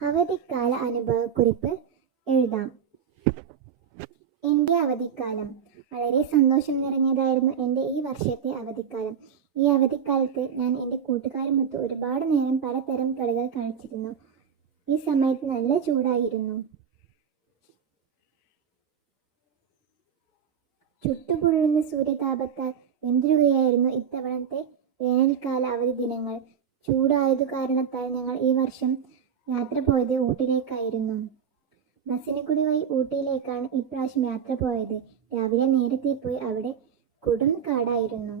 അവധിക്കാല അനുഭവക്കുറിപ്പ് എഴുതാം. എൻ്റെ അവധിക്കാലം വളരെ സന്തോഷം നിറഞ്ഞതായിരുന്നു. എൻ്റെ ഈ വർഷത്തെ അവധിക്കാലം. ഈ അവധിക്കാലത്ത് ഞാൻ എൻ്റെ കൂട്ടുകാരുമൊത്ത് ഒരുപാട് നേരം പലതരം കളികൾ കളിച്ചിരുന്നു. ഈ സമയത്ത് നല്ല ചൂടായിരുന്നു. ചുട്ടുപൊള്ളുന്ന സൂര്യതാപത്താൽ വെന്തിരുകയായിരുന്നു ഇത്തവണത്തെ വേനൽക്കാല അവധി ദിനങ്ങൾ. ചൂടായതു കാരണത്താൽ ഞങ്ങൾ ഈ വർഷം യാത്ര പോയത് ഊട്ടിയിലേക്കായിരുന്നു. ബസ്സിന് വഴി ഊട്ടിയിലേക്കാണ് ഇപ്രാവശ്യം യാത്ര പോയത്. രാവിലെ നേരത്തെ പോയി. അവിടെ കൊടും കാടായിരുന്നു.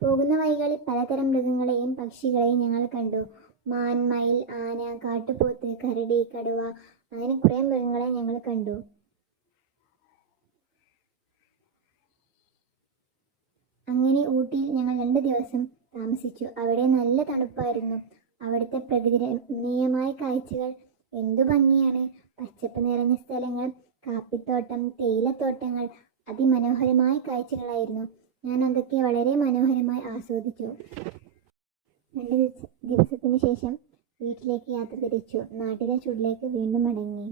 പോകുന്ന വഴികളിൽ പലതരം മൃഗങ്ങളെയും പക്ഷികളെയും ഞങ്ങൾ കണ്ടു. മാൻ, മയിൽ, ആന, കാട്ടുപോത്ത്, കരടി, കടുവ, അങ്ങനെ കുറേ മൃഗങ്ങളെ ഞങ്ങൾ കണ്ടു. അങ്ങനെ ഊട്ടിയിൽ ഞങ്ങൾ 2 ദിവസം താമസിച്ചു. അവിടെ നല്ല തണുപ്പായിരുന്നു. അവിടുത്തെ പ്രകൃതി രമണീയമായ കാഴ്ചകൾ എന്തു ഭംഗിയാണ്! പച്ചപ്പ് നിറഞ്ഞ സ്ഥലങ്ങൾ, കാപ്പിത്തോട്ടം, തേയിലത്തോട്ടങ്ങൾ, അതിമനോഹരമായ കാഴ്ചകളായിരുന്നു. ഞാൻ അതൊക്കെ വളരെ മനോഹരമായി ആസ്വദിച്ചു. 2 ദിവസത്തിന് ശേഷം വീട്ടിലേക്ക് യാത്ര തിരിച്ചു. നാട്ടിലെ ചൂടിലേക്ക് വീണ്ടും മടങ്ങി.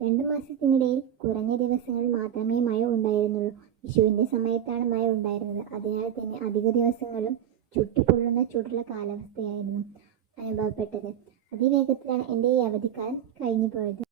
2 മാസത്തിനിടയിൽ കുറഞ്ഞ ദിവസങ്ങളിൽ മാത്രമേ മഴ ഉണ്ടായിരുന്നുള്ളൂ. വിഷുവിൻ്റെ സമയത്താണ് മഴ ഉണ്ടായിരുന്നത്. അതിനാൽ തന്നെ അധിക ദിവസങ്ങളും ചുട്ടുപൊള്ളുന്ന ചൂടുള്ള കാലാവസ്ഥയായിരുന്നു അനുഭവപ്പെട്ടത്. അതിവേഗത്തിലാണ് എൻ്റെ ഈ അവധിക്കാലം കഴിഞ്ഞു പോയത്.